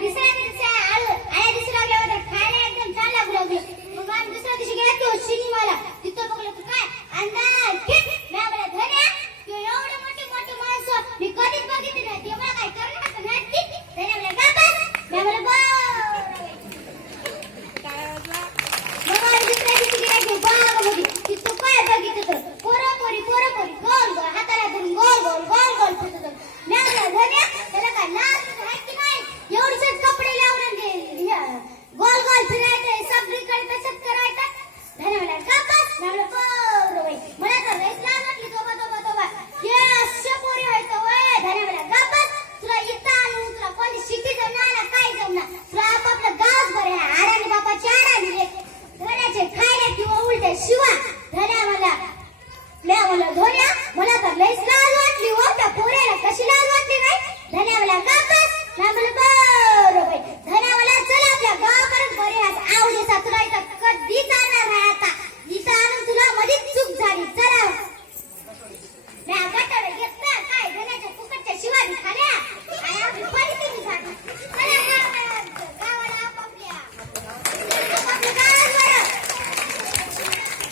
This is Let's go!